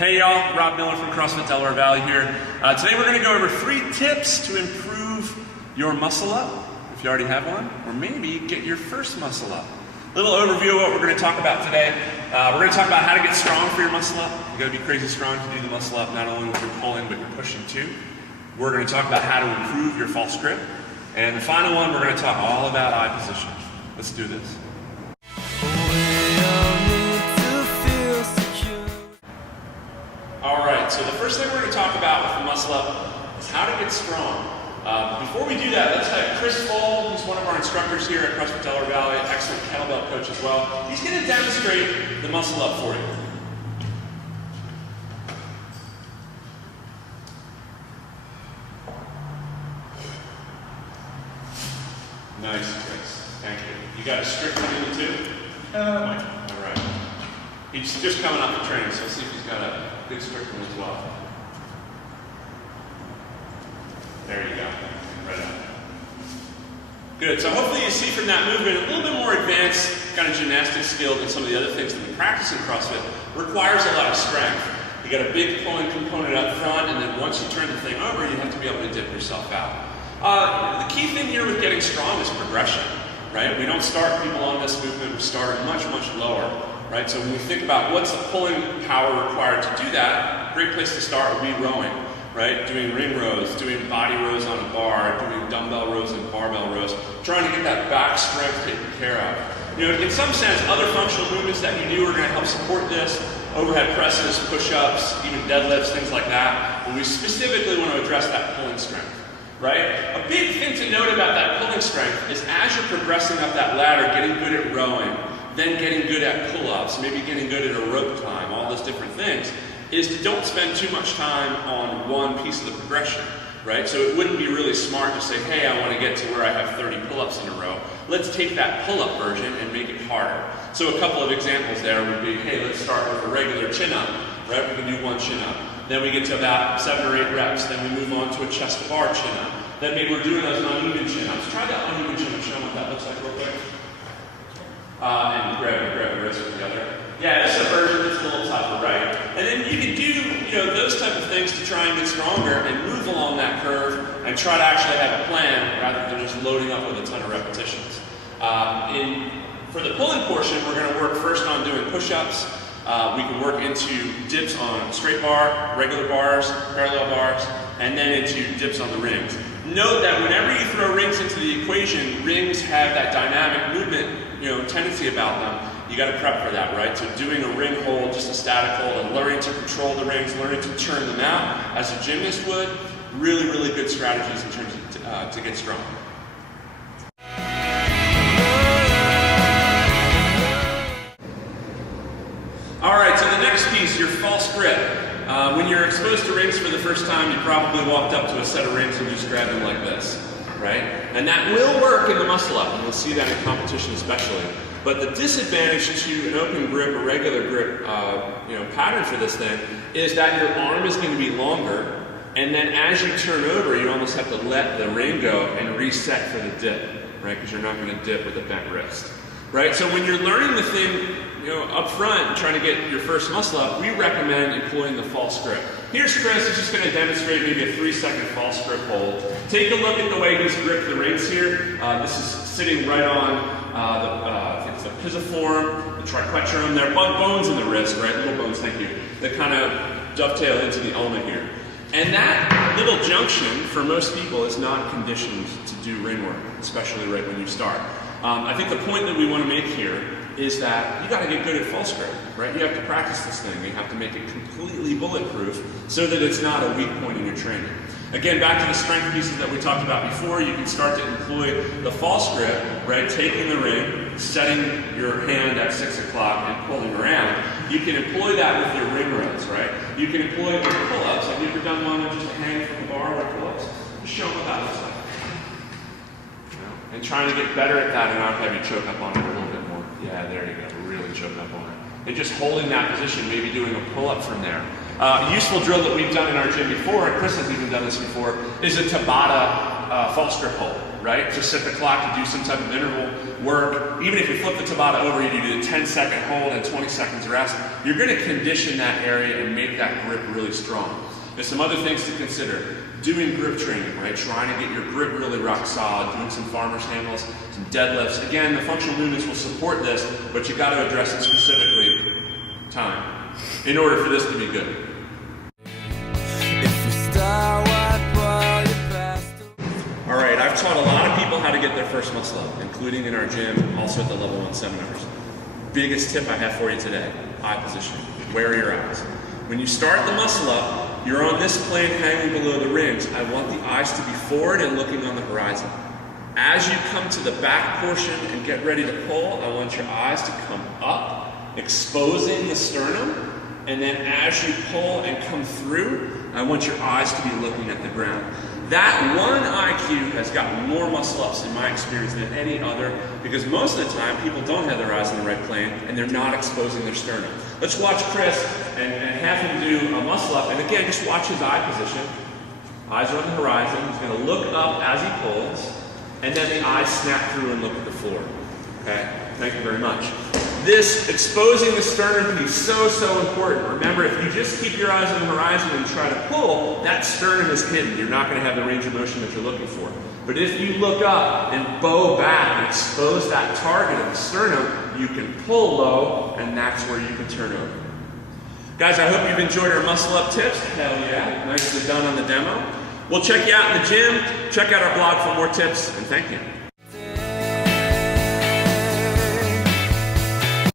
Hey y'all, Rob Miller from CrossFit Delaware Valley here. Today we're going to go over 3 tips to improve your muscle up, if you already have one, or maybe get your first muscle up. A little overview of what we're going to talk about today. We're going to talk about how to get strong for your muscle up. You got to be crazy strong to do the muscle up, not only with your pulling, but your pushing too. We're going to talk about how to improve your false grip. And the final one, we're going to talk all about eye position. Let's do this. Alright, so the first thing we're going to talk about with the muscle up is how to get strong. Before we do that, let's have Chris Full, who's one of our instructors here at CrossFit Delaware Valley, an excellent kettlebell coach as well. He's going to demonstrate the muscle up for you. Nice, Chris. Thank you. You got a strict one in the too? Alright. He's just coming off the training, so let's see if he's got a good strict one as well. There you go. Right up. Good. So hopefully you see from that movement a little bit more advanced kind of gymnastic skill than some of the other things that we practice in CrossFit. Requires a lot of strength. You got a big pulling component up front, and then once you turn the thing over, you have to be able to dip yourself out. The key thing here with getting strong is progression, right? We don't start people on this movement. We start much, much lower, right? So when we think about what's the pulling power required to do that, a great place to start would be rowing, right? Doing ring rows, doing body rows on a bar, doing dumbbell rows and barbell rows, trying to get that back strength taken care of. You know, in some sense, other functional movements that you do are going to help support this. Overhead presses, push-ups, even deadlifts, things like that. But we specifically want to address that pulling strength. Right? A big thing to note about that pulling strength is as you're progressing up that ladder, getting good at rowing, then getting good at pull-ups, maybe getting good at a rope climb, all those different things, is to don't spend too much time on one piece of the progression, right? So it wouldn't be really smart to say, hey, I want to get to where I have 30 pull-ups in a row. Let's take that pull-up version and make it harder. So a couple of examples there would be, hey, let's start with a regular chin-up, right? We can do 1 chin-up. Then we get to about 7 or 8 reps. Then we move on to a chest to bar chin-up. Then maybe we're doing those uneven chin-ups. Try that uneven chin-up. Show them what that looks like real quick. And grab the wrist with the other. Yeah, this is a version that's a little tougher, right? And then you can do, those type of things to try and get stronger and move along that curve and try to actually have a plan rather than just loading up with a ton of repetitions. For the pulling portion, we're going to work first on doing push-ups. We can work into dips on straight bar, regular bars, parallel bars, and then into dips on the rings. Note that whenever you throw rings into the equation, rings have that dynamic movement, tendency about them. You got to prep for that, right? So doing a ring hold, just a static hold, and learning to control the rings, learning to turn them out as a gymnast would, really, really good strategies in terms of to get strong. Alright, so the next piece, your false grip. When you're exposed to rings for the first time, you probably walked up to a set of rings and just grabbed them like this, right? And that will work in the muscle up, and you'll see that in competition especially. But the disadvantage to an open grip, a regular grip pattern for this thing, is that your arm is going to be longer, and then as you turn over, you almost have to let the ring go and reset for the dip, right? Because you're not going to dip with a bent wrist. Right? So when you're learning the thing, up front and trying to get your first muscle up, we recommend employing the false grip. Here's Chris, who's just going to demonstrate maybe a 3-second false grip hold. Take a look at the way he's gripped the rings here. This is sitting right on I think it's the pisiform, the triquetrum. There are bones in the wrist, right? Little bones, thank you, that kind of dovetail into the ulna here. And that little junction, for most people, is not conditioned to do ring work, especially right when you start. I think the point that we want to make here is that you got to get good at false grip, right? You have to practice this thing. You have to make it completely bulletproof so that it's not a weak point in your training. Again, back to the strength pieces that we talked about before, you can start to employ the false grip, right? Taking the ring, setting your hand at 6 o'clock and pulling around. You can employ that with your ring rows, right? You can employ it with pull-ups. Have you ever done one with just a hang from the bar with pull-ups? Just show them what that looks like. And trying to get better at that and not have you choke up on it a little bit more. Yeah, there you go. Really choke up on it. And just holding that position, maybe doing a pull-up from there. A useful drill that we've done in our gym before, and Chris has even done this before, is a Tabata false grip hold. right? Just set the clock to do some type of interval work. Even if you flip the Tabata over, you do the 10-second hold and 20 seconds rest. You're going to condition that area and make that grip really strong. There's some other things to consider. Doing grip training, right? Trying to get your grip really rock solid, doing some farmer's handles, some deadlifts. Again, the functional movements will support this, but you got to address it specifically time in order for this to be good. All right, I've taught a lot of people how to get their first muscle up, including in our gym, also at the level 1 seminars. Biggest tip I have for you today, eye position. Where are your eyes? When you start the muscle up, you're on this plane hanging below the rings. I want the eyes to be forward and looking on the horizon. As you come to the back portion and get ready to pull, I want your eyes to come up, exposing the sternum. And then as you pull and come through, I want your eyes to be looking at the ground. That one eye cue has gotten more muscle ups in my experience than any other, because most of the time people don't have their eyes in the right plane and they're not exposing their sternum. Let's watch Chris and have him do a muscle up. And again, just watch his eye position. Eyes are on the horizon. He's going to look up as he pulls, and then the eyes snap through and look at the floor. Okay? Thank you very much. This exposing the sternum can be so important. Remember, if you just keep your eyes on the horizon and try to pull, that sternum is hidden. You're not going to have the range of motion that you're looking for. But if you look up and bow back and expose that target of the sternum, you can pull low, and that's where you can turn over. Guys, I hope you've enjoyed our muscle up tips. Hell yeah, nicely done on the demo. We'll check you out in the gym. Check out our blog for more tips, and thank you.